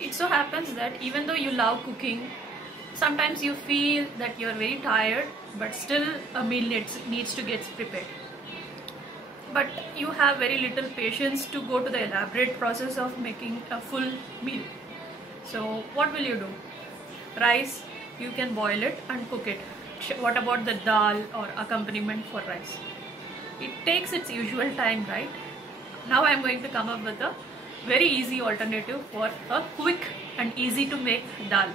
It so happens that even though you love cooking, sometimes you feel that you're very tired, but still a meal needs to get prepared. But you have very little patience to go to the elaborate process of making a full meal. So what will you do? Rice, you can boil it and cook it. What about the dal or accompaniment for rice? It takes its usual time, right? Now I am going to come up with a very easy alternative for a quick and easy to make dal.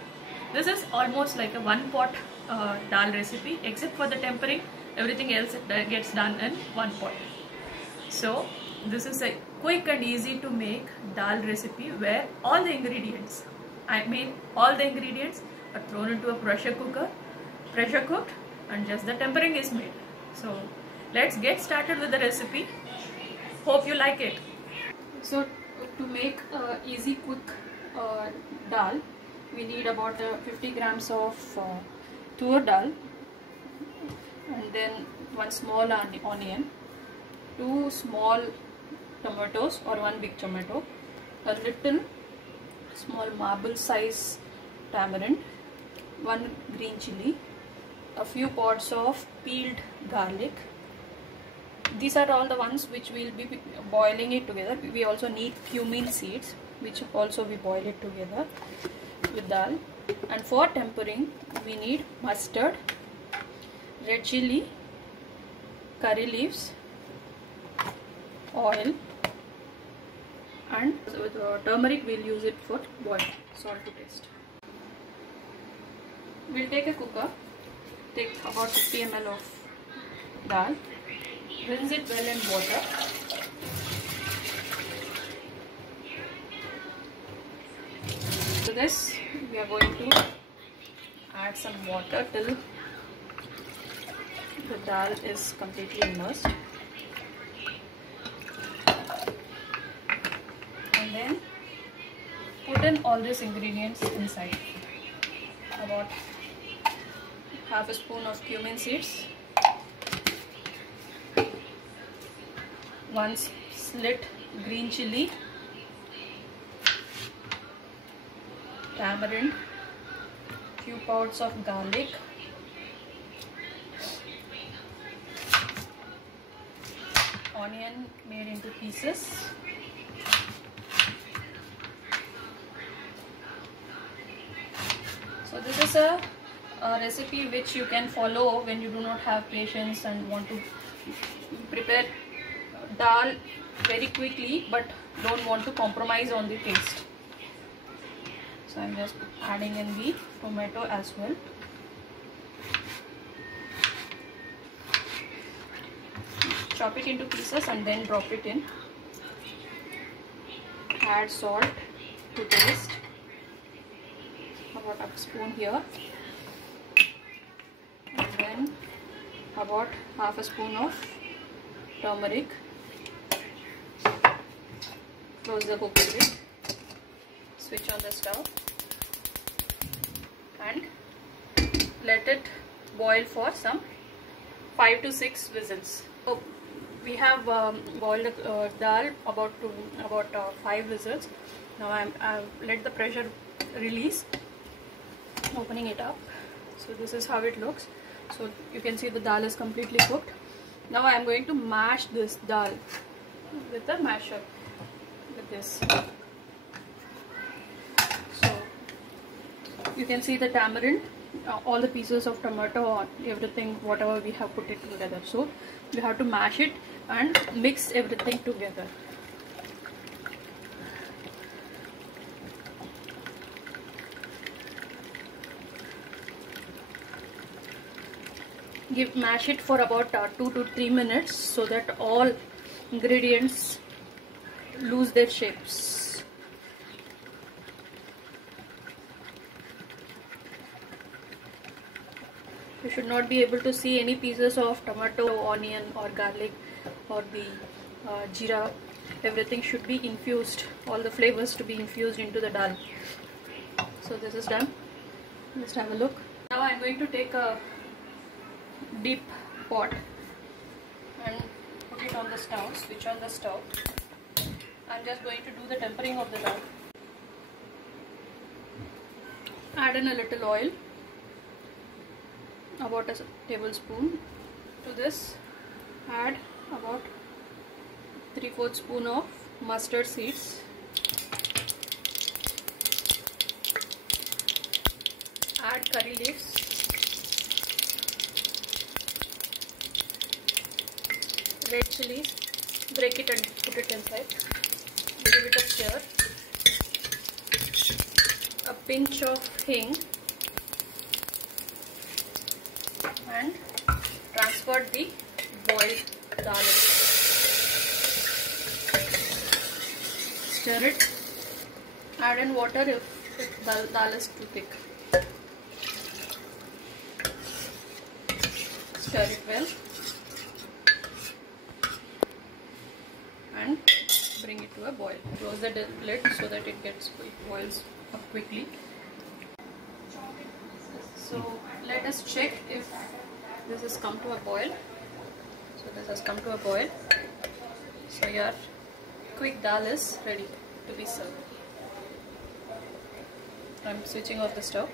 This is almost like a one pot dal recipe, except for the tempering. Everything else gets done in one pot. So this is a quick and easy to make dal recipe where all the ingredients, all the ingredients are thrown into a pressure cooker, pressure cooked, and just the tempering is made. So let's get started with the recipe. Hope you like it. So to make easy quick dal, we need about 50 grams of tur dal, and then one small onion, 2 small tomatoes or 1 big tomato, a little small marble size tamarind, 1 green chili, a few pods of peeled garlic. These are all the ones which we will be boiling it together. We also need cumin seeds, which also we boil it together with dal. And for tempering, we need mustard, red chili, curry leaves, oil, and with turmeric we'll use it for boil, salt to taste. We'll take a cooker, take about 50 ml of dal, rinse it well in water. To this we are going to add some water till the dal is completely immersed. And then put in all these ingredients inside. About half a spoon of cumin seeds, 1 slit green chili, tamarind, few pods of garlic, onion made into pieces, so this is a recipe which you can follow when you do not have patience and want to prepare dal very quickly but don't want to compromise on the taste. So I am just adding in the tomato as well. Chop it into pieces and then drop it in. Add salt to taste, about a spoon here, and then about half a spoon of turmeric. Close the cooker lid, switch on the stove and let it boil for some 5 to 6 whistles. So we have boiled the dal about 5 whistles. Now I've let the pressure release, opening it up. So this is how it looks. So you can see the dal is completely cooked. Now I am going to mash this dal with a masher, with this. So you can see the tamarind, all the pieces of tomato, everything, whatever we have put it together. So you have to mash it and mix everything together. Mash it for about 2 to 3 minutes so that all ingredients lose their shapes. You should not be able to see any pieces of tomato, onion or garlic or the jeera. Everything should be infused, all the flavors to be infused into the dal. So this is done. Let's have a look. Now I am going to take a deep pot and put it on the stove, switch on the stove. I'm just going to do the tempering of the dal. Add in a little oil, about a tablespoon. To this add about 3/4 spoon of mustard seeds. Add curry leaves, red chilies, break it and put it inside. Give it a stir. A pinch of hing and transfer the boiled dal. Stir it. Add in water if dal is too thick. Stir it well and bring it to a boil. Close the lid so that it boils up quickly. So let us check if this has come to a boil. So this has come to a boil. So your quick dal is ready to be served. I'm switching off the stove.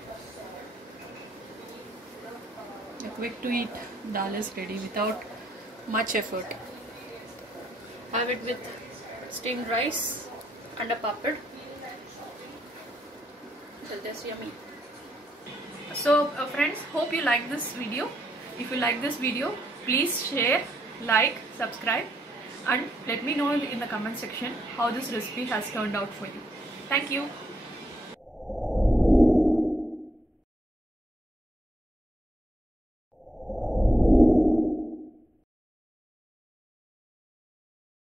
A quick to eat dal is ready without much effort. Have it with steamed rice and a papad. Just yummy. So friends, hope you like this video. If you like this video, please share, like, subscribe and let me know in the comment section how this recipe has turned out for you. Thank you.